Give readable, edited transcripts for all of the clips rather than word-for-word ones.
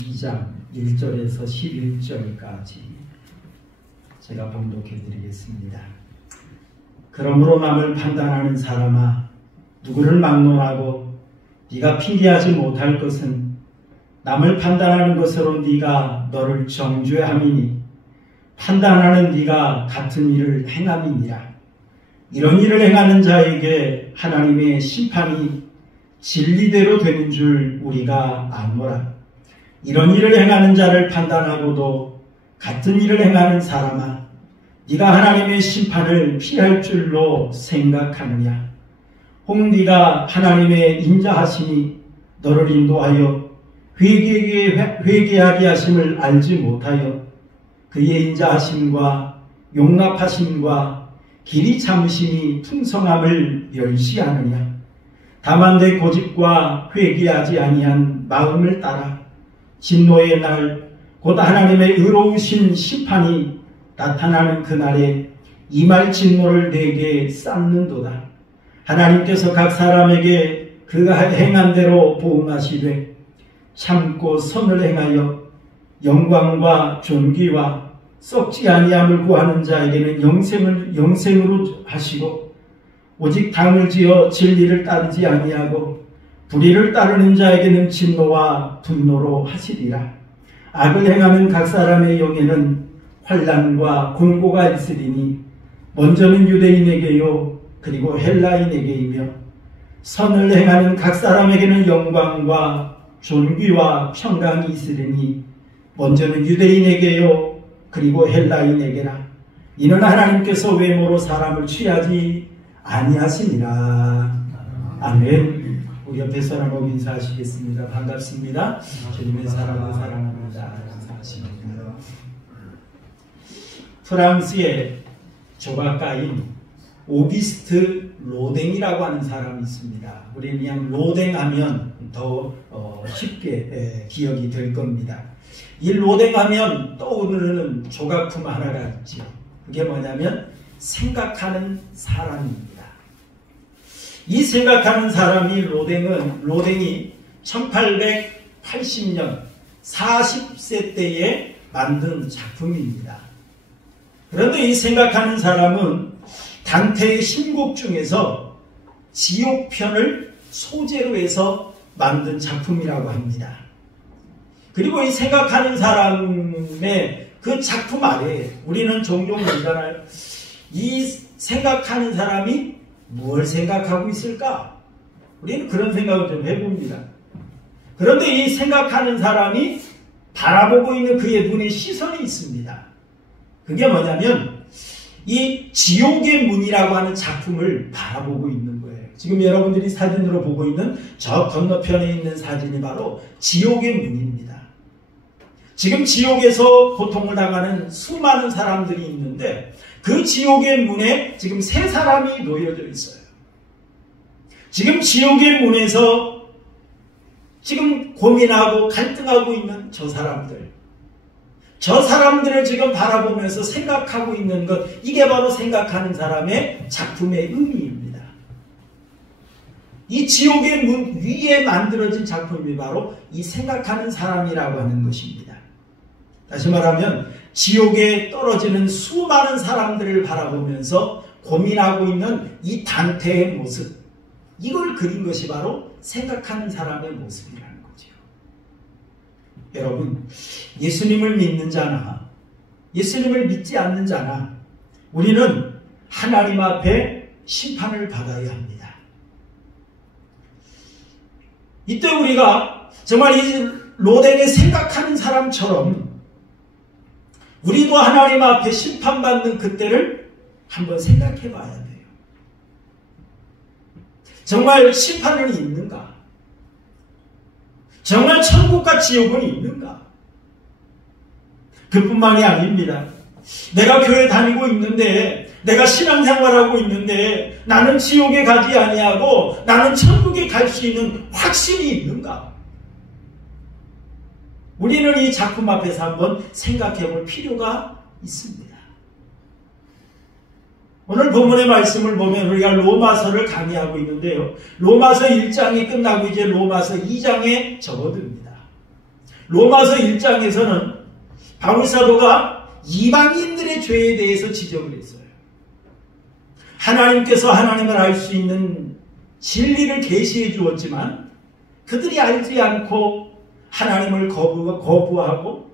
2장 1절에서 11절까지 제가 봉독해 드리겠습니다. 그러므로 남을 판단하는 사람아, 누구를 막론하고 네가 핑계하지 못할 것은 남을 판단하는 것으로 네가 너를 정죄함이니 판단하는 네가 같은 일을 행함이니라. 이런 일을 행하는 자에게 하나님의 심판이 진리대로 되는 줄 우리가 아노라. 이런 일을 행하는 자를 판단하고도 같은 일을 행하는 사람아, 네가 하나님의 심판을 피할 줄로 생각하느냐? 혹 네가 하나님의 인자하심이 너를 인도하여 회개하게 하심을 알지 못하여 그의 인자하심과 용납하심과 길이 참으심이 풍성함을 멸시하느냐? 다만 내 고집과 회개하지 아니한 마음을 따라 진노의 날 곧 하나님의 의로우신 심판이 나타나는 그날에 임할 진노를 내게 쌓는도다. 하나님께서 각 사람에게 그가 행한 대로 보응하시되 참고 선을 행하여 영광과 존귀와 썩지 아니함을 구하는 자에게는 영생으로 하시고, 오직 당을 지어 진리를 따르지 아니하고 불의를 따르는 자에게는 진노와 분노로 하시리라. 악을 행하는 각 사람의 영에는 환난과 공고가 있으리니 먼저는 유대인에게요 그리고 헬라인에게이며, 선을 행하는 각 사람에게는 영광과 존귀와 평강이 있으리니 먼저는 유대인에게요 그리고 헬라인에게라. 이는 하나님께서 외모로 사람을 취하지 아니하시니라. 아멘. 우리 옆에 사람하고 인사하시겠습니다. 반갑습니다. 주님의 사랑을 사랑합니다. 감사하십니다. 프랑스의 조각가인 오기스트 로댕이라고 하는 사람이 있습니다. 우리는 그냥 로댕 하면 더 쉽게 기억이 될 겁니다. 이 로댕 하면 떠오르는 조각품 하나가 있죠. 그게 뭐냐면 생각하는 사람입니다. 이 생각하는 사람이 로댕이 1880년 40세 때에 만든 작품입니다. 그런데 이 생각하는 사람은 단테의 신곡 중에서 지옥편을 소재로 해서 만든 작품이라고 합니다. 그리고 이 생각하는 사람의 그 작품 아래에 우리는 종종 얘기하잖아요. 이 생각하는 사람이 무엇을 생각하고 있을까? 우리는 그런 생각을 좀 해봅니다. 그런데 이 생각하는 사람이 바라보고 있는 그의 눈에 시선이 있습니다. 그게 뭐냐면 이 지옥의 문이라고 하는 작품을 바라보고 있는 거예요. 지금 여러분들이 사진으로 보고 있는 저 건너편에 있는 사진이 바로 지옥의 문입니다. 지금 지옥에서 고통을 당하는 수많은 사람들이 있는데 그 지옥의 문에 지금 세 사람이 놓여져 있어요. 지금 지옥의 문에서 지금 고민하고 갈등하고 있는 저 사람들을 지금 바라보면서 생각하고 있는 것, 이게 바로 생각하는 사람의 작품의 의미입니다. 이 지옥의 문 위에 만들어진 작품이 바로 이 생각하는 사람이라고 하는 것입니다. 다시 말하면 지옥에 떨어지는 수많은 사람들을 바라보면서 고민하고 있는 이 단테의 모습, 이걸 그린 것이 바로 생각하는 사람의 모습이라는 거죠. 여러분, 예수님을 믿는 자나 예수님을 믿지 않는 자나 우리는 하나님 앞에 심판을 받아야 합니다. 이때 우리가 정말 이 로댕의 생각하는 사람처럼 우리도 하나님 앞에 심판받는 그때를 한번 생각해 봐야 돼요. 정말 심판은 있는가? 정말 천국과 지옥은 있는가? 그뿐만이 아닙니다. 내가 교회 다니고 있는데, 내가 신앙생활하고 있는데 나는 지옥에 가지 아니하고 나는 천국에 갈 수 있는 확신이 있는가? 우리는 이 작품 앞에서 한번 생각해 볼 필요가 있습니다. 오늘 본문의 말씀을 보면 우리가 로마서를 강의하고 있는데요. 로마서 1장이 끝나고 이제 로마서 2장에 접어듭니다. 로마서 1장에서는 바울사도가 이방인들의 죄에 대해서 지적을 했어요. 하나님께서 하나님을 알 수 있는 진리를 계시해 주었지만 그들이 알지 않고 하나님을 거부하고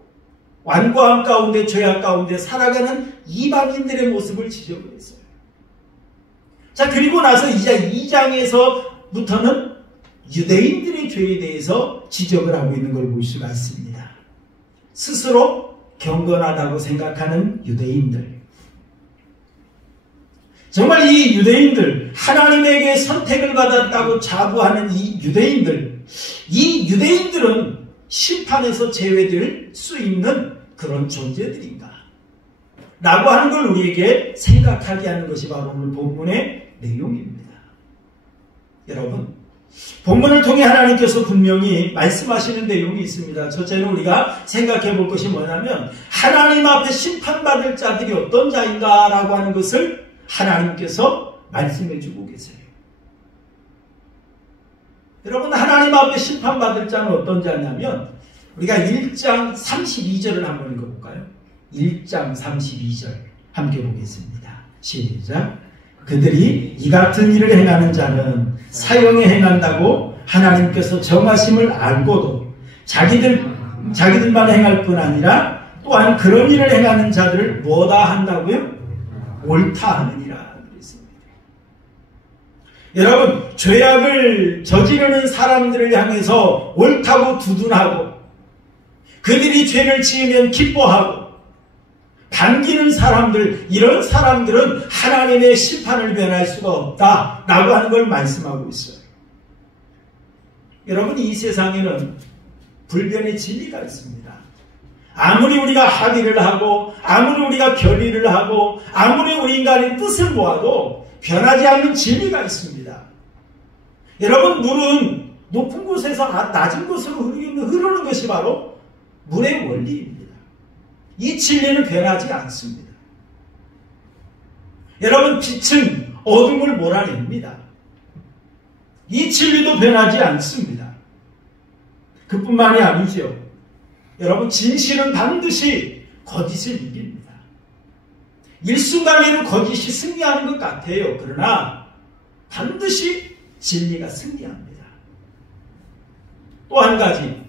완고함 가운데 죄악 가운데 살아가는 이방인들의 모습을 지적을 했어요. 자, 그리고 나서 이제 2장에서부터는 유대인들의 죄에 대해서 지적을 하고 있는 걸 볼 수가 있습니다. 스스로 경건하다고 생각하는 유대인들. 정말 이 유대인들, 하나님에게 선택을 받았다고 자부하는 이 유대인들은 심판에서 제외될 수 있는 그런 존재들인가? 라고 하는 걸 우리에게 생각하게 하는 것이 바로 오늘 본문의 내용입니다. 여러분, 본문을 통해 하나님께서 분명히 말씀하시는 내용이 있습니다. 첫째는 우리가 생각해 볼 것이 뭐냐면 하나님 앞에 심판받을 자들이 어떤 자인가라고 하는 것을 하나님께서 말씀해 주고 계세요. 여러분, 하나님 앞에 심판받을 자는 어떤 자냐면 우리가 1장 32절을 한번 읽어볼까요? 1장 32절 함께 보겠습니다. 시작. 그들이 이 같은 일을 행하는 자는 사형에 행한다고 하나님께서 정하심을 알고도 자기들만 행할 뿐 아니라 또한 그런 일을 행하는 자들을 뭐다 한다고요? 옳다 하느니라 그랬습니다. 여러분, 죄악을 저지르는 사람들을 향해서 옳다고 두둔하고 그들이 죄를 지으면 기뻐하고 반기는 사람들, 이런 사람들은 하나님의 심판을 면할 수가 없다라고 하는 걸 말씀하고 있어요. 여러분, 이 세상에는 불변의 진리가 있습니다. 아무리 우리가 합의를 하고 아무리 우리가 결의를 하고 아무리 우리 인간의 뜻을 모아도 변하지 않는 진리가 있습니다. 여러분, 물은 높은 곳에서 낮은 곳으로 흐르는 것이 바로 물의 원리입니다. 이 진리는 변하지 않습니다. 여러분, 빛은 어둠을 몰아냅니다. 이 진리도 변하지 않습니다. 그뿐만이 아니죠. 여러분, 진실은 반드시 거짓을 이깁니다. 일순간에는 거짓이 승리하는 것 같아요. 그러나 반드시 진리가 승리합니다. 또 한 가지,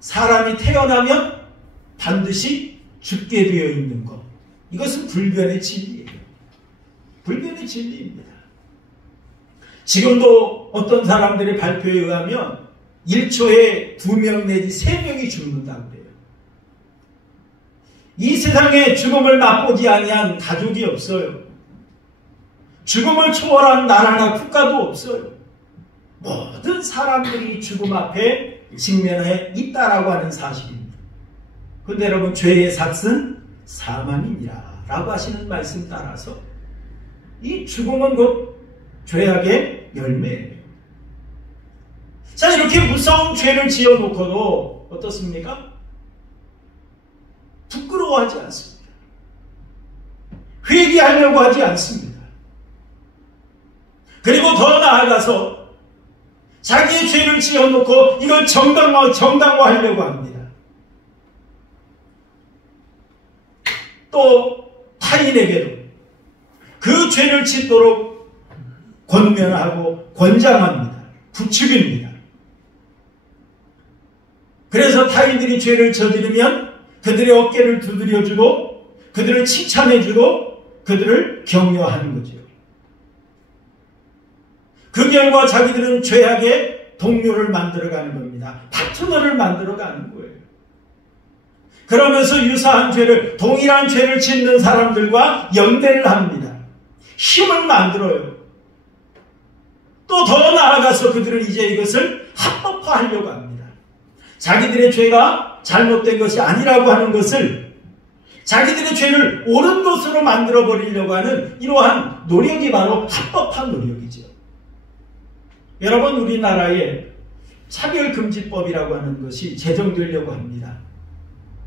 사람이 태어나면 반드시 죽게 되어 있는 것. 이것은 불변의 진리예요. 불변의 진리입니다. 지금도 어떤 사람들의 발표에 의하면 1초에 2명 내지 3명이 죽는다고 그래요. 이 세상에 죽음을 맛보지 아니한 가족이 없어요. 죽음을 초월한 나라나 국가도 없어요. 모든 사람들이 죽음 앞에 직면해 있다라고 하는 사실입니다. 그런데 여러분, 죄의 삭은 사망이니라 라고 하시는 말씀 따라서 이 죽음은 곧 죄악의 열매예요. 자, 이렇게 무서운 죄를 지어놓고도 어떻습니까? 부끄러워하지 않습니다. 회개하려고 하지 않습니다. 그리고 더 나아가서 자기의 죄를 지어놓고 이걸 정당화하려고 합니다. 또 타인에게도 그 죄를 짓도록 권면하고 권장합니다. 부추깁니다. 그래서 타인들이 죄를 저지르면 그들의 어깨를 두드려주고 그들을 칭찬해주고 그들을 격려하는 거죠. 그 결과 자기들은 죄악의 동료를 만들어가는 겁니다. 파트너를 만들어가는 거예요. 그러면서 유사한 죄를, 동일한 죄를 짓는 사람들과 연대를 합니다. 힘을 만들어요. 또 더 나아가서 그들은 이제 이것을 합법화하려고 합니다. 자기들의 죄가 잘못된 것이 아니라고 하는 것을 자기들의 죄를 옳은 것으로 만들어버리려고 하는 이러한 노력이 바로 합법한 노력이죠. 여러분, 우리나라에 차별금지법이라고 하는 것이 제정되려고 합니다.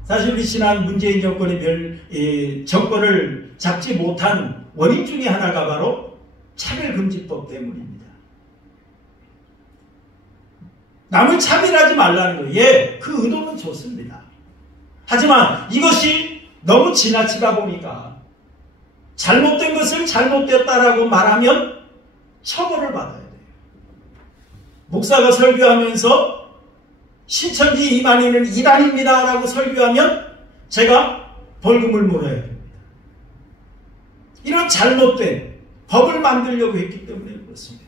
사실 우리 지난 문재인 정권이 정권을 잡지 못한 원인 중에 하나가 바로 차별금지법 때문입니다. 남을 차별하지 말라는 거예요. 예, 그 의도는 좋습니다. 하지만 이것이 너무 지나치다 보니까 잘못된 것을 잘못됐다라고 말하면 처벌을 받아야 돼요. 목사가 설교하면서 신천지 이만희는 이단입니다 라고 설교하면 제가 벌금을 물어야 됩니다. 이런 잘못된 법을 만들려고 했기 때문에 그렇습니다.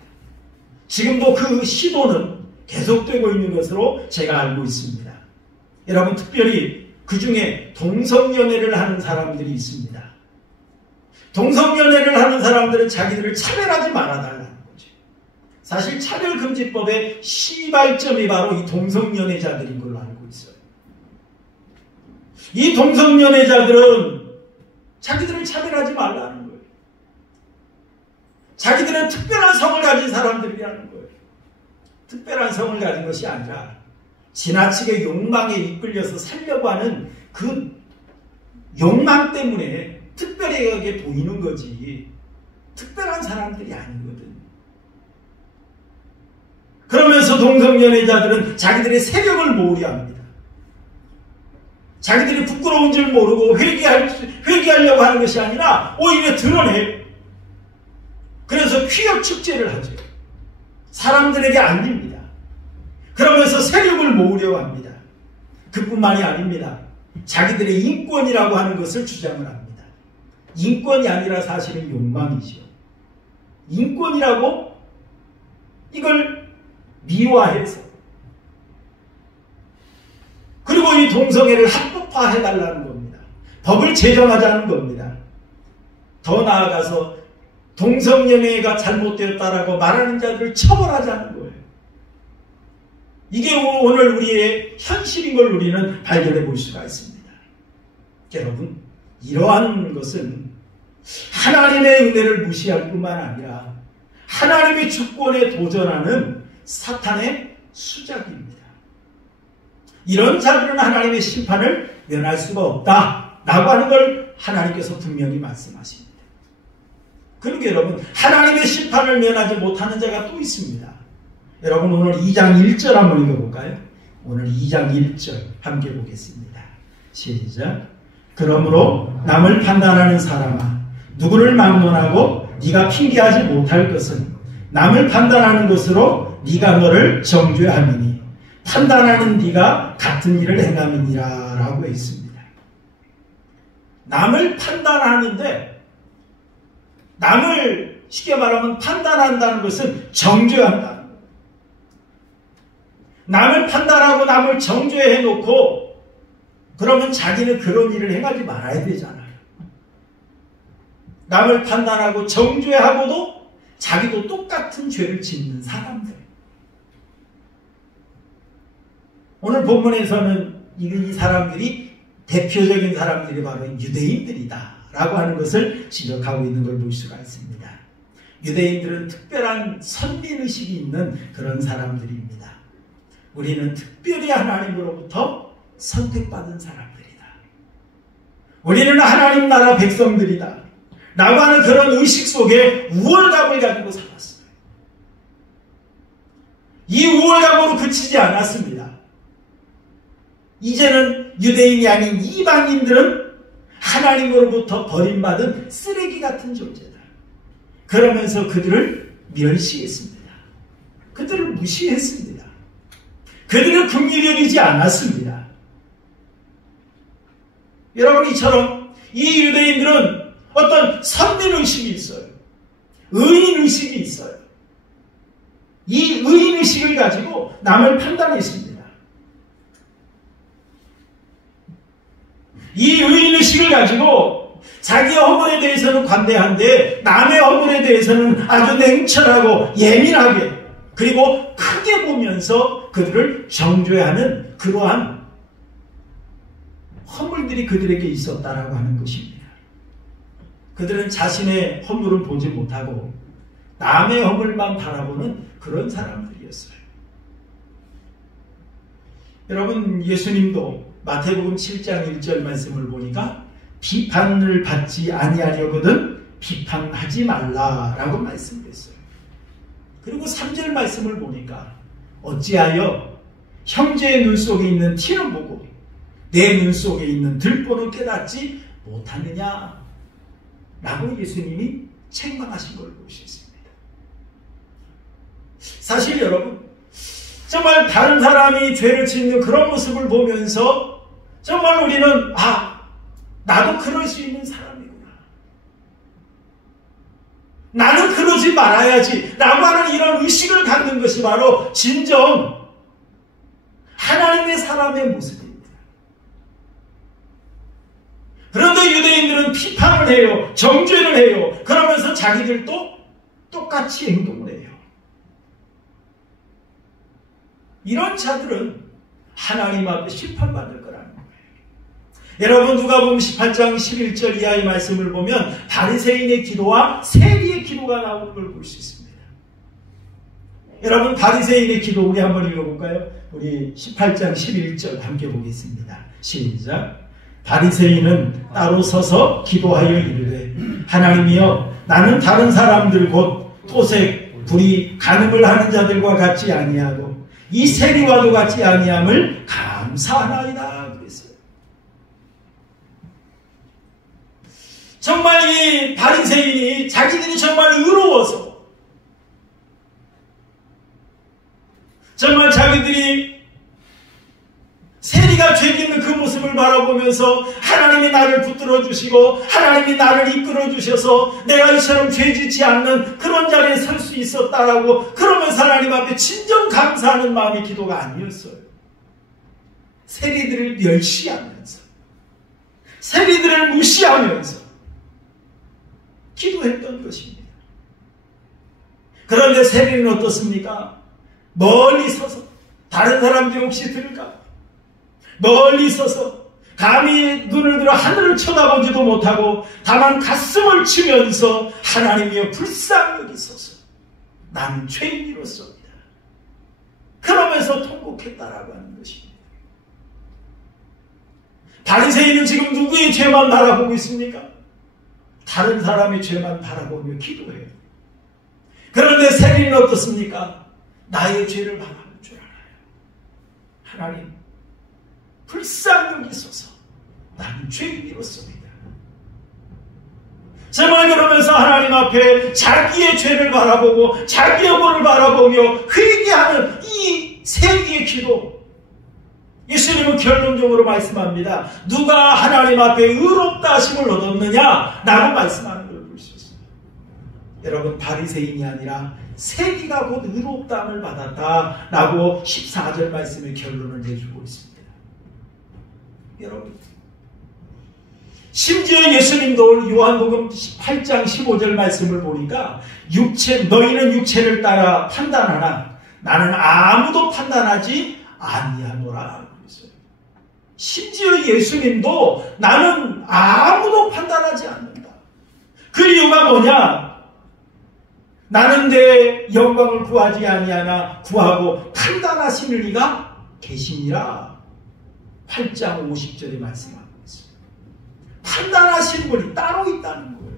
지금도 그 시도는 계속되고 있는 것으로 제가 알고 있습니다. 여러분, 특별히 그 중에 동성연애를 하는 사람들이 있습니다. 동성연애를 하는 사람들은 자기들을 차별하지 말아달라는 거죠. 사실 차별금지법의 시발점이 바로 이 동성연애자들인 걸로 알고 있어요. 이 동성연애자들은 자기들을 차별하지 말라는 거예요. 자기들은 특별한 성을 가진 사람들이라는 거예요. 특별한 성을 가진 것이 아니라 지나치게 욕망에 이끌려서 살려고 하는 그 욕망 때문에 특별하게 보이는 거지 특별한 사람들이 아니거든. 그러면서 동성연애자들은 자기들의 세력을 모으려 합니다. 자기들이 부끄러운 줄 모르고 회개하려고 하는 것이 아니라 오히려 드러내요. 그래서 퀴어 축제를 하죠. 사람들에게 알립니다. 그러면서 세력을 모으려고 합니다. 그뿐만이 아닙니다. 자기들의 인권이라고 하는 것을 주장을 합니다. 인권이 아니라 사실은 욕망이죠. 인권이라고 이걸 미화해서 그리고 이 동성애를 합법화해달라는 겁니다. 법을 제정하자는 겁니다. 더 나아가서 동성연애가 잘못되었다라고 말하는 자들을 처벌하자는 거예요. 이게 오늘 우리의 현실인 걸 우리는 발견해 볼 수가 있습니다. 여러분, 이러한 것은 하나님의 은혜를 무시할 뿐만 아니라 하나님의 주권에 도전하는 사탄의 수작입니다. 이런 자들은 하나님의 심판을 면할 수가 없다라고 하는 걸 하나님께서 분명히 말씀하십니다. 그리고 여러분, 하나님의 심판을 면하지 못하는 자가 또 있습니다. 여러분, 오늘 2장 1절 한번 읽어볼까요? 오늘 2장 1절 함께 보겠습니다. 시작. 그러므로 남을 판단하는 사람아, 누구를 막론하고 네가 핑계하지 못할 것은 남을 판단하는 것으로 네가 너를 정죄함이니 판단하는 네가 같은 일을 행함이니라 라고 했습니다. 남을 판단하는데, 남을 쉽게 말하면 판단한다는 것은 정죄한다는 거예요. 남을 판단하고 남을 정죄해놓고 그러면 자기는 그런 일을 행하지 말아야 되잖아요. 남을 판단하고 정죄하고도 자기도 똑같은 죄를 짓는 사람들. 오늘 본문에서는 이 사람들이 대표적인 사람들이 바로 유대인들이다 라고 하는 것을 지적하고 있는 걸 볼 수가 있습니다. 유대인들은 특별한 선민의식이 있는 그런 사람들입니다. 우리는 특별히 하나님으로부터 선택받은 사람들이다. 우리는 하나님 나라 백성들이다 라고 하는 그런 의식 속에 우월감을 가지고 살았어요. 이 우월감으로 그치지 않았습니다. 이제는 유대인이 아닌 이방인들은 하나님으로부터 버림받은 쓰레기 같은 존재다. 그러면서 그들을 멸시했습니다. 그들을 무시했습니다. 그들을 긍휼히 여기지 않았습니다. 여러분, 이처럼 이 유대인들은 어떤 선민의식이 있어요. 의인의식이 있어요. 이 의인의식을 가지고 남을 판단했습니다. 이 의인의식을 가지고 자기의 허물에 대해서는 관대한데 남의 허물에 대해서는 아주 냉철하고 예민하게 그리고 크게 보면서 그들을 정죄하는 그러한 허물들이 그들에게 있었다라고 하는 것입니다. 그들은 자신의 허물을 보지 못하고 남의 허물만 바라보는 그런 사람들이었어요. 여러분, 예수님도 마태복음 7장 1절 말씀을 보니까 비판을 받지 아니하려거든 비판하지 말라라고 말씀했어요. 그리고 3절 말씀을 보니까 어찌하여 형제의 눈 속에 있는 티는 보고 내 눈 속에 있는 들보는 깨닫지 못하느냐? 라고 예수님이 책망하신 걸 볼 수 있습니다. 사실 여러분, 정말 다른 사람이 죄를 짓는 그런 모습을 보면서 정말 우리는 나도 그럴 수 있는 사람이구나. 나는 그러지 말아야지 라고 하는 이런 의식을 갖는 것이 바로 진정 하나님의 사람의 모습입니다. 그런데 유대인들은 비판을 해요. 정죄를 해요. 그러면서 자기들도 똑같이 행동을 해요. 이런 자들은 하나님 앞에 심판받을 거라는 거예요. 여러분, 누가복음 18장 11절 이하의 말씀을 보면 바리새인의 기도와 세리의 기도가 나오는 걸 볼 수 있습니다. 여러분, 바리새인의 기도 우리 한번 읽어볼까요? 우리 18장 11절 함께 보겠습니다. 시작. 바리새인은 따로 서서 기도하여 이르되 하나님이여, 나는 다른 사람들 곧 토색, 불의, 간음을 하는 자들과 같지 아니하고 이 세리와도 같지 아니함을 감사하나이다 그랬어요. 정말 이 바리새인이 자기들이 정말 의로워서, 정말 자기들이 세리가 죄 짓는 그 모습을 바라보면서 하나님이 나를 붙들어 주시고 하나님이 나를 이끌어 주셔서 내가 이처럼 죄 짓지 않는 그런 자리에 설 수 있었다라고 그러면서 하나님 앞에 진정 감사하는 마음이 기도가 아니었어요. 세리들을 멸시하면서, 세리들을 무시하면서 기도했던 것입니다. 그런데 세리는 어떻습니까? 멀리 서서, 다른 사람들이 혹시 들을까? 멀리 서서 감히 눈을 들어 하늘을 쳐다보지도 못하고 다만 가슴을 치면서 하나님이여 불쌍히 여기소서, 나는 죄인이로소이다, 그러면서 통곡했다라고 하는 것입니다. 바리새인은 지금 누구의 죄만 바라보고 있습니까? 다른 사람의 죄만 바라보며 기도해요. 그런데 세리는 어떻습니까? 나의 죄를 바라볼 줄 알아요. 하나님, 불쌍히 여기소서, 나는 죄인이로소이다. 정말 그러면서 하나님 앞에 자기의 죄를 바라보고 자기의 벌을 바라보며 회개하는 이 세리의 기도, 예수님은 결론적으로 말씀합니다. 누가 하나님 앞에 의롭다 하심을 얻었느냐? 라고 말씀하는 걸 볼 수 있습니다. 여러분, 바리새인이 아니라 세리가 곧 의롭다함을 받았다 라고 14절 말씀의 결론을 내주고 있습니다. 여러분, 심지어 예수님도 요한복음 8장 15절 말씀을 보니까 너희는 육체를 따라 판단하나 나는 아무도 판단하지 아니하노라 그랬어요. 심지어 예수님도 나는 아무도 판단하지 않는다. 그 이유가 뭐냐? 나는 내 영광을 구하지 아니하나 구하고 판단하시는 이가 계시니라. 8장 50절에 말씀하고 있습니다. 판단하시는 분이 따로 있다는 거예요.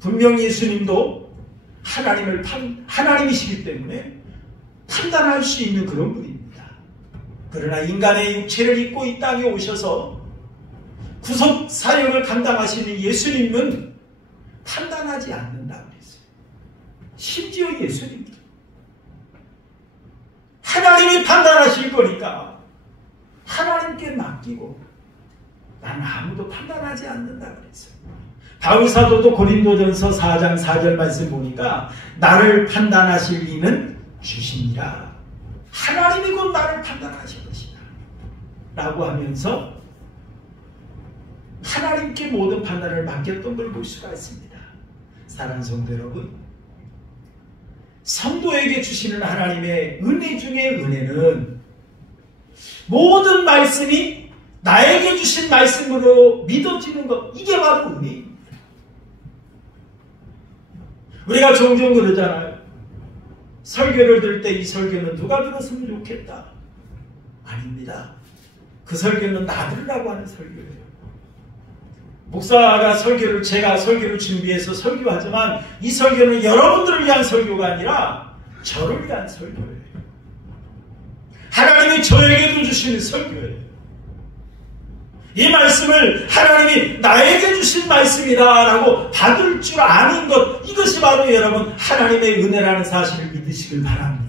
분명히 예수님도 하나님이시기 때문에 판단할 수 있는 그런 분입니다. 그러나 인간의 육체를 입고 이 땅에 오셔서 구속 사역을 감당하시는 예수님은 판단하지 않는다고 했어요. 심지어 예수님도 하나님이 판단하실 거니까 하나님께 맡기고 나는 아무도 판단하지 않는다 그랬어요. 바울 사도도 고린도전서 4장 4절 말씀 보니까 나를 판단하실 이는 주시니라. 하나님이 곧 나를 판단하실 것이다 라고 하면서 하나님께 모든 판단을 맡겼던 걸 볼 수가 있습니다. 사랑하는 성도 여러분, 성도에게 주시는 하나님의 은혜 중에 은혜는 모든 말씀이 나에게 주신 말씀으로 믿어지는 것, 이게 바로 은혜입니다. 우리가 종종 그러잖아요. 설교를 들을 때 이 설교는 누가 들었으면 좋겠다. 아닙니다. 그 설교는 나 들으라고 하는 설교예요. 목사가 제가 설교를 준비해서 설교하지만 이 설교는 여러분들을 위한 설교가 아니라 저를 위한 설교예요. 하나님이 저에게도 주시는 설교예요. 이 말씀을 하나님이 나에게 주신 말씀이다라고 받을 줄 아는 것, 이것이 바로 여러분 하나님의 은혜라는 사실을 믿으시길 바랍니다.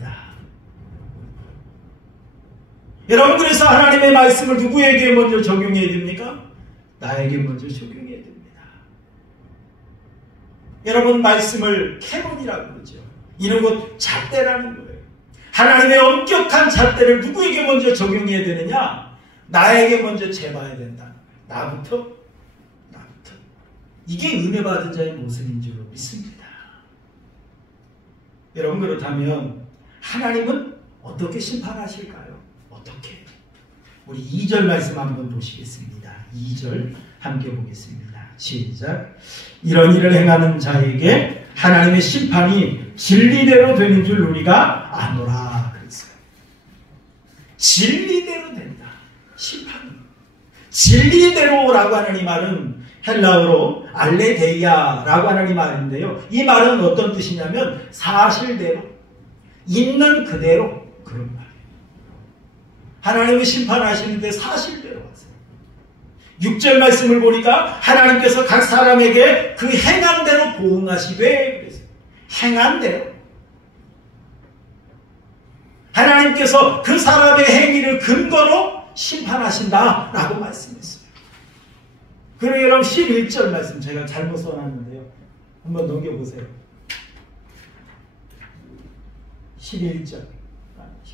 여러분, 그래서 하나님의 말씀을 누구에게 먼저 적용해야 됩니까? 나에게 먼저 적용해야 됩니다. 여러분, 말씀을 캐논이라고 그러죠. 이런 것 잣대라는 거예요. 하나님의 엄격한 잣대를 누구에게 먼저 적용해야 되느냐? 나에게 먼저 재봐야 된다. 나부터. 이게 은혜 받은 자의 모습인 줄 믿습니다. 여러분, 그렇다면 하나님은 어떻게 심판하실까요? 어떻게? 우리 2절 말씀 한번 보시겠습니다. 2절 함께 보겠습니다. 시작. 이런 일을 행하는 자에게 하나님의 심판이 진리대로 되는 줄 우리가 아노라 그랬어요. 진리대로 된다. 심판이. 진리대로라고 하는 이 말은 헬라어로 알레데이아라고 하는 이 말인데요. 이 말은 어떤 뜻이냐면 사실대로, 있는 그대로, 그런 말이에요. 하나님이 심판하시는데 사실대로 하세요. 6절 말씀을 보니까 하나님께서 각 사람에게 그 행한 대로 보응하시되 그랬어요. 행한 대로. 하나님께서 그 사람의 행위를 근거로 심판하신다라고 말씀했어요. 그리고 여러분 11절 말씀 제가 잘못 써놨는데요. 한번 넘겨보세요. 11절,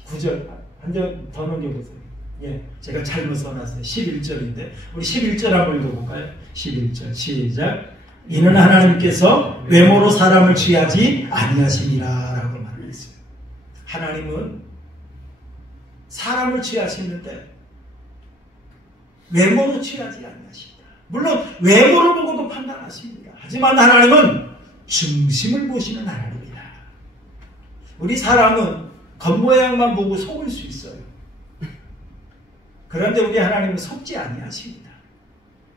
9절 한 점 더 넘겨보세요. 예, 제가 잘못 써놨어요. 11절인데 우리 11절 한번 읽어볼까요? 11절 시작. 이는 하나님께서 외모로 사람을 취하지 아니하시니라 라고 말했어요. 하나님은 사람을 취하시는데 외모로 취하지 아니하십니다. 물론 외모를 보고도 판단하십니다. 하지만 하나님은 중심을 보시는 하나님입니다. 우리 사람은 겉모양만 보고 속을 수 있어요. 그런데 우리 하나님은 속지 아니하십니다.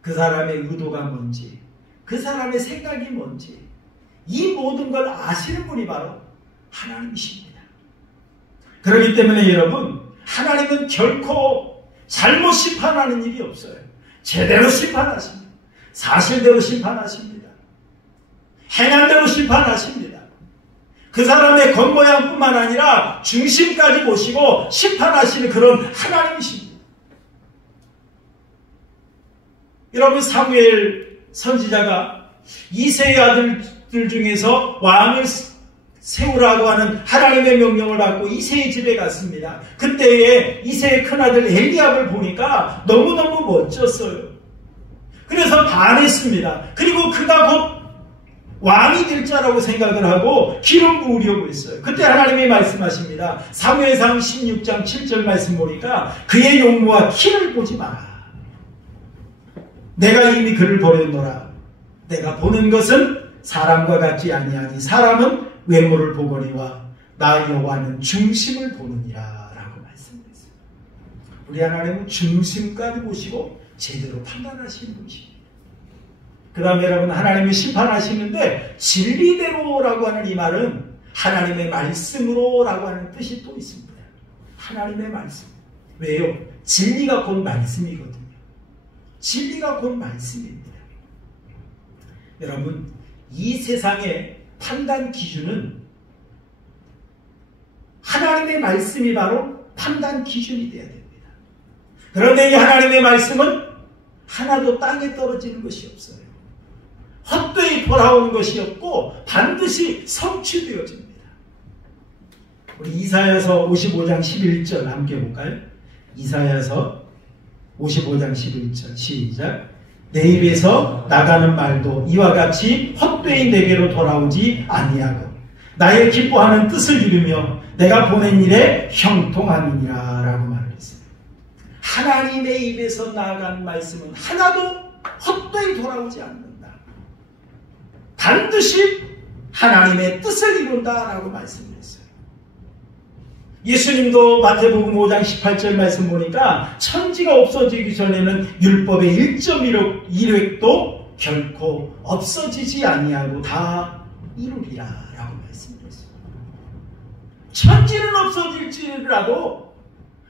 그 사람의 의도가 뭔지, 그 사람의 생각이 뭔지, 이 모든 걸 아시는 분이 바로 하나님이십니다. 그렇기 때문에 여러분, 하나님은 결코 잘못 심판하는 일이 없어요. 제대로 심판하십니다. 사실대로 심판하십니다. 행한 대로 심판하십니다. 그 사람의 겉모양뿐만 아니라 중심까지 보시고 심판하시는 그런 하나님이십니다. 여러분, 사무엘 선지자가 이새의 아들들 중에서 왕을 세우라고 하는 하나님의 명령을 받고 이새의 집에 갔습니다. 그때에 이새의 큰아들 엘리압을 보니까 너무너무 멋졌어요. 그래서 반했습니다. 그리고 그가 곧 왕이 될 자라고 생각을 하고 기름 부으려고 했어요. 그때 하나님이 말씀하십니다. 사무엘상 16장 7절 말씀 보니까 그의 용모와 키를 보지 마라. 내가 이미 그를 버렸노라. 내가 보는 것은 사람과 같지 아니하니 사람은 외모를 보거니와 나 여호와는 중심을 보느니라 라고 말씀했어요. 우리 하나님은 중심까지 보시고 제대로 판단하시는 분이십니다. 그 다음에 여러분, 하나님이 심판하시는데 진리대로라고 하는 이 말은 하나님의 말씀으로라고 하는 뜻이 또 있습니다. 하나님의 말씀. 왜요? 진리가 곧 말씀이거든요. 진리가 곧 말씀입니다. 여러분, 이 세상의 판단 기준은 하나님의 말씀이 바로 판단 기준이 되어야 됩니다. 그런데 이 하나님의 말씀은 하나도 땅에 떨어지는 것이 없어요. 헛되이 돌아오는 것이 없고 반드시 성취되어집니다. 우리 이사야서 55장 11절 함께 볼까요? 이사야서 55장 11절 시작. 내 입에서 나가는 말도 이와 같이 헛되이 내게로 돌아오지 아니하고 나의 기뻐하는 뜻을 이루며 내가 보낸 일에 형통함이니라 라고 말을 했어요. 하나님의 입에서 나간 말씀은 하나도 헛되이 돌아오지 않는다. 반드시 하나님의 뜻을 이룬다라고 말씀했어요. 예수님도 마태복음 5장 18절 말씀 보니까 천지가 없어지기 전에는 율법의 1.1획도 결코 없어지지 아니하고 다 이루리라 라고 말씀했어요. 천지는 없어질지라도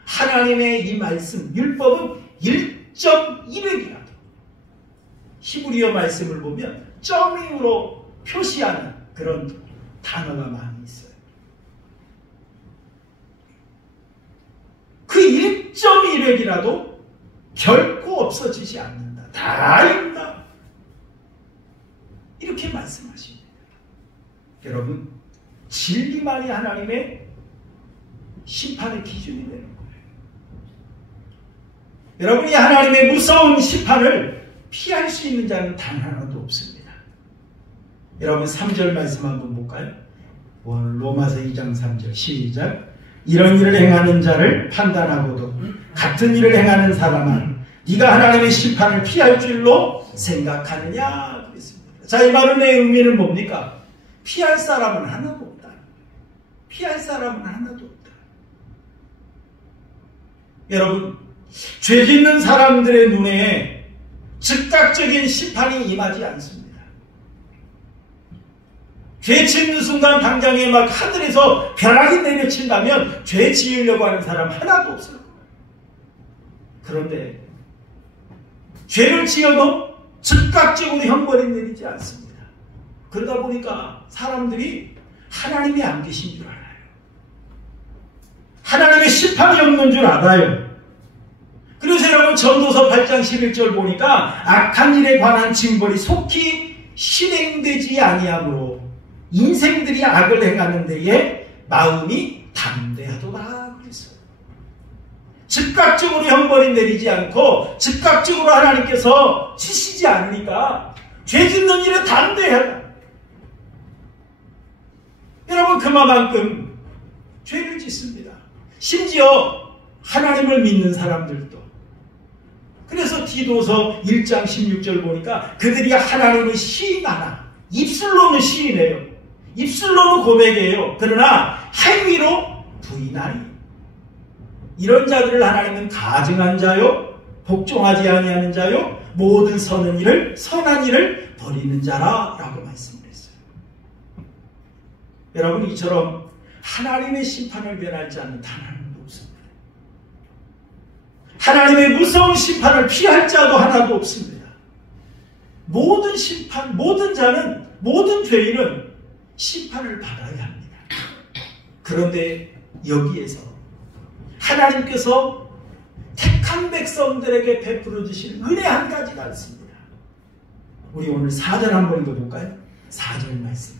하나님의 이 말씀, 율법은 1.1획이라도 히브리어 말씀을 보면 점으로 표시하는 그런 단어가 많이 있어요. 그 1.1획이라도 결코 없어지지 않는다. 다 있다. 이렇게 말씀하십니다. 여러분, 진리만이 하나님의 심판의 기준이 되는 거예요. 여러분이 하나님의 무서운 심판을 피할 수 있는 자는 단 하나도 없습니다. 여러분 3절 말씀 한번 볼까요? 로마서 2장 3절 시작. 이런 일을 행하는 자를 판단하고도 같은 일을 행하는 사람은 네가 하나님의 심판을 피할 줄로 생각하느냐 그랬습니다. 자, 이 말의 의미는 뭡니까? 피할 사람은 하나도 없다. 피할 사람은 하나도 없다. 여러분, 죄 짓는 사람들의 눈에 즉각적인 심판이 임하지 않습니다. 죄 짓는 순간 당장에 막 하늘에서 벼락이 내려친다면 죄 지으려고 하는 사람 하나도 없어요. 그런데 죄를 지어도 즉각적으로 형벌이 내리지 않습니다. 그러다 보니까 사람들이 하나님이 안 계신 줄 알아요. 하나님의 심판이 없는 줄 알아요. 그래서 여러분 전도서 8장 11절 보니까 악한 일에 관한 징벌이 속히 실행되지 아니하므로 인생들이 악을 행하는 데에 마음이 담대하도다 그랬어요. 즉각적으로 형벌이 내리지 않고 즉각적으로 하나님께서 치시지 않으니까 죄 짓는 일에 담대하다. 여러분, 그만큼 죄를 짓습니다. 심지어 하나님을 믿는 사람들도. 그래서 디도서 1장 16절 보니까 그들이 하나님을 시인하나 입술로는 시인해요. 입술로는 고백해요. 그러나 행위로 부인하니 이런 자들을 하나님은 가증한 자요 복종하지 아니하는 자요 모든 선한 일을 버리는 자라라고 말씀했어요. 여러분, 이처럼 하나님의 심판을 면할 자는 단 하나도 없습니다. 하나님의 무서운 심판을 피할 자도 하나도 없습니다. 모든 심판, 모든 자는, 모든 죄인은 심판을 받아야 합니다. 그런데 여기에서 하나님께서 택한 백성들에게 베풀어 주신 은혜 한 가지가 있습니다. 우리 오늘 4절 한번 읽어볼까요? 4절 말씀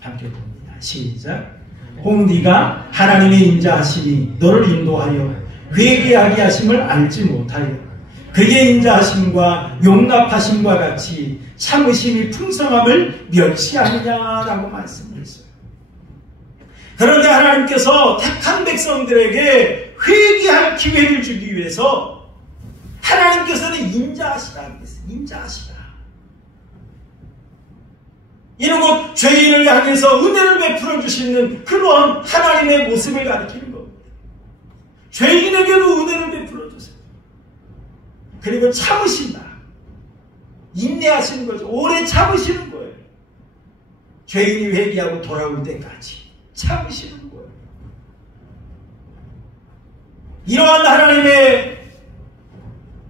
함께 봅니다. 시작. 혹 네가 하나님의 인자하심이 너를 인도하여 회개하게 하심을 알지 못하여 그의 인자하심과 용납하심과 같이 참으심이 풍성함을 멸시하느냐라고 말씀했어요. 그런데 하나님께서 택한 백성들에게 회개할 기회를 주기 위해서 하나님께서는 인자하시라 그랬어요. 인자하시라. 이런 것 죄인을 향해서 은혜를 베풀어 주시는 그런 하나님의 모습을 가리키는 겁니다. 죄인에게도 은혜를 베풀어 주세요. 그리고 참으신다. 인내하시는 거죠. 오래 참으시는 거예요. 죄인이 회개하고 돌아올 때까지 참으시는 거예요. 이러한 하나님의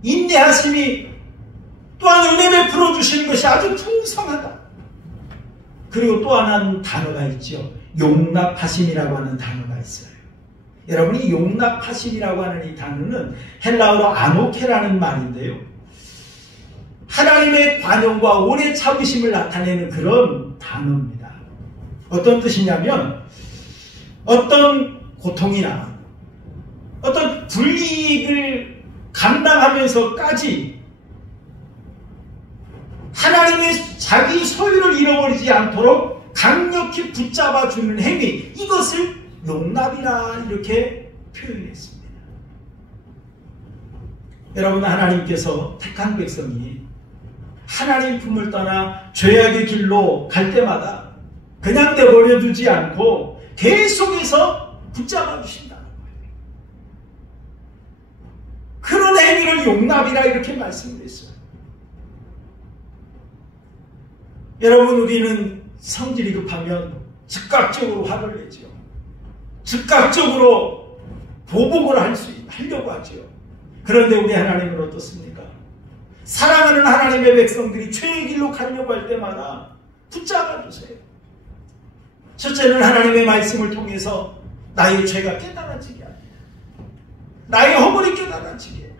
인내하심이 또한 은혜 베풀어 주시는 것이 아주 풍성하다. 그리고 또 하나는 단어가 있죠. 용납하심이라고 하는 단어가 있어요. 여러분이 용납하심이라고 하는 이 단어는 헬라어로 아노케라는 말인데요. 하나님의 관용과 오래 참으심을 나타내는 그런 단어입니다. 어떤 뜻이냐면 어떤 고통이나 어떤 불이익을 감당하면서까지 하나님의 자기 소유를 잃어버리지 않도록 강력히 붙잡아주는 행위, 이것을 용납이라 이렇게 표현했습니다. 여러분, 하나님께서 택한 백성이 하나님 품을 떠나 죄악의 길로 갈 때마다 그냥 내버려 두지 않고 계속해서 붙잡아 주신다는 거예요. 그런 행위를 용납이라 이렇게 말씀했어요. 여러분, 우리는 성질이 급하면 즉각적으로 화를 내죠. 즉각적으로 보복을 하려고 하죠. 그런데 우리 하나님은 어떻습니까? 사랑하는 하나님의 백성들이 죄의 길로 가려고 할 때마다 붙잡아 주세요. 첫째는 하나님의 말씀을 통해서 나의 죄가 깨달아지게 합니다. 나의 허물이 깨달아지게 해요.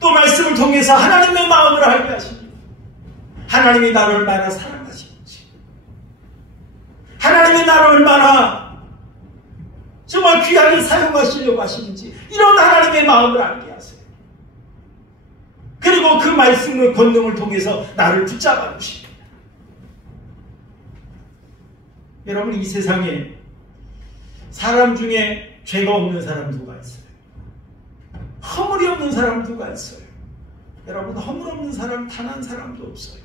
또 말씀을 통해서 하나님의 마음을 알게 하십니다. 하나님이 나를 얼마나 사랑하시는지, 하나님이 나를 얼마나 정말 귀하게 사용하시려고 하시는지, 이런 하나님의 마음을 알게 하세요. 그리고 그 말씀의 권능을 통해서 나를 붙잡아 주십니다. 여러분, 이 세상에 사람 중에 죄가 없는 사람 누가 있어요? 허물이 없는 사람 누가 있어요? 여러분, 허물 없는 사람 단 한 사람도 없어요.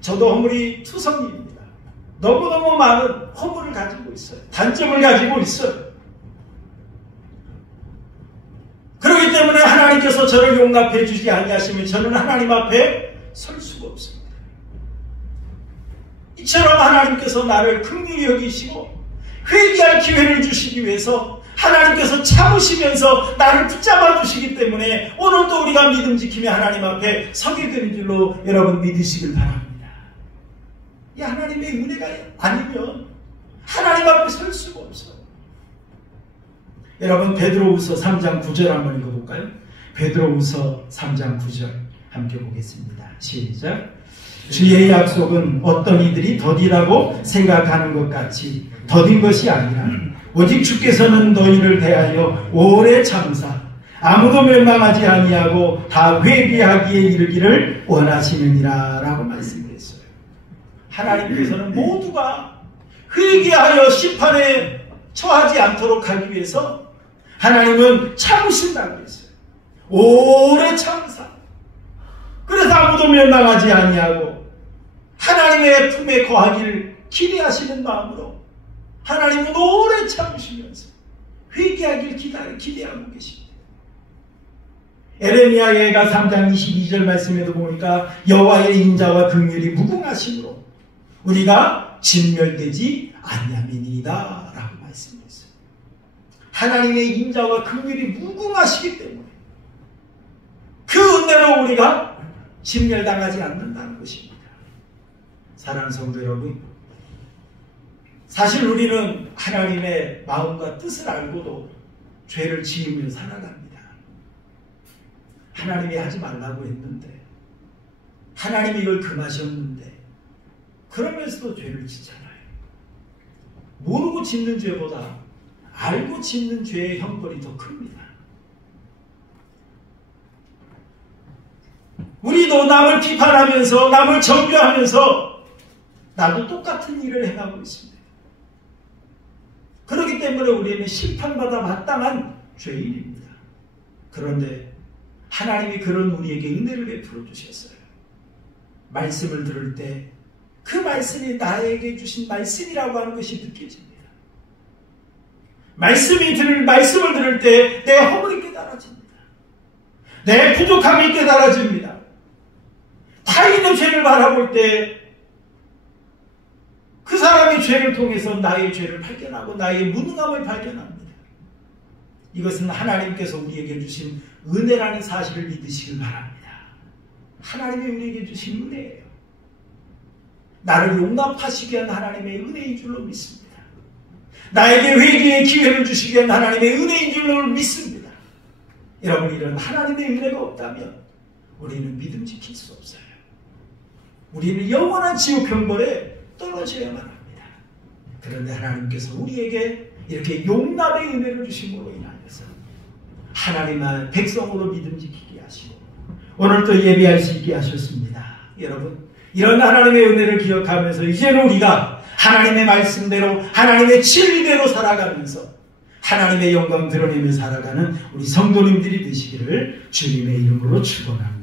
저도 허물이 투성이입니다. 너무너무 많은 허물을 가지고 있어요. 단점을 가지고 있어요. 그렇기 때문에 하나님께서 저를 용납해 주지 아니하시면 저는 하나님 앞에 설 수가 없습니다. 이처럼 하나님께서 나를 긍휼히 여기시고 회개할 기회를 주시기 위해서 하나님께서 참으시면서 나를 붙잡아 주시기 때문에 오늘도 우리가 믿음 지키며 하나님 앞에 서게 되는 줄로 여러분 믿으시길 바랍니다. 이 하나님의 은혜가 아니면 하나님 앞에 설 수가 없어요. 여러분, 베드로후서 3장 9절 한번 읽어볼까요? 베드로후서 3장 9절 함께 보겠습니다. 시작. 주의 약속은 어떤 이들이 더디라고 생각하는 것 같이 더딘 것이 아니라 오직 주께서는 너희를 대하여 오래 참으사 아무도 멸망하지 아니하고 다 회개하기에 이르기를 원하시느니라 라고 말씀드렸어요. 하나님께서는 모두가 회개하여 심판에 처하지 않도록 하기 위해서 하나님은 참으신다고 했어요. 오래 참으사. 그래서 아무도 멸망하지 아니하고 하나님의 품에 거하기를 기대하시는 마음으로 하나님은 오래 참으시면서 회개하길 기대하고 계십니다. 에레미야가 3장 22절 말씀에도 보니까 여호와의 인자와 긍휼이 무궁하심으로 우리가 진멸되지 아니함이니이다 라고 말씀했어요. 하나님의 인자와 긍휼이 무궁하시기 때문에 그 은혜로 우리가 진멸당하지 않는다는 것입니다. 사랑하는 성도 여러분, 사실 우리는 하나님의 마음과 뜻을 알고도 죄를 지으며 살아갑니다. 하나님이 하지 말라고 했는데, 하나님이 이걸 금하셨는데, 그러면서도 죄를 짓잖아요. 모르고 짓는 죄보다 알고 짓는 죄의 형벌이 더 큽니다. 우리도 남을 비판하면서 남을 정죄하면서 나도 똑같은 일을 행하고 있습니다. 그렇기 때문에 우리는 심판받아 마땅한 죄인입니다. 그런데 하나님이 그런 우리에게 은혜를 베풀어 주셨어요. 말씀을 들을 때 그 말씀이 나에게 주신 말씀이라고 하는 것이 느껴집니다. 말씀을 들을 때 내 허물이 깨달아집니다. 내 부족함이 깨달아집니다. 타인의 죄를 바라볼 때 그 사람의 죄를 통해서 나의 죄를 발견하고 나의 무능함을 발견합니다. 이것은 하나님께서 우리에게 주신 은혜라는 사실을 믿으시길 바랍니다. 하나님이 우리에게 주신 은혜예요. 나를 용납하시기 위한 하나님의 은혜인 줄로 믿습니다. 나에게 회개의 기회를 주시기 위한 하나님의 은혜인 줄로 믿습니다. 여러분, 이런 하나님의 은혜가 없다면 우리는 믿음 지킬 수 없어요. 우리는 영원한 지옥 형벌에 떨어져야만 합니다. 그런데 하나님께서 우리에게 이렇게 용납의 은혜를 주심으로 인하여서 하나님의 백성으로 믿음 지키게 하시고 오늘 또 예배할 수 있게 하셨습니다. 여러분, 이런 하나님의 은혜를 기억하면서 이제는 우리가 하나님의 말씀대로 하나님의 진리대로 살아가면서 하나님의 영광 드러내며 살아가는 우리 성도님들이 되시기를 주님의 이름으로 축원합니다.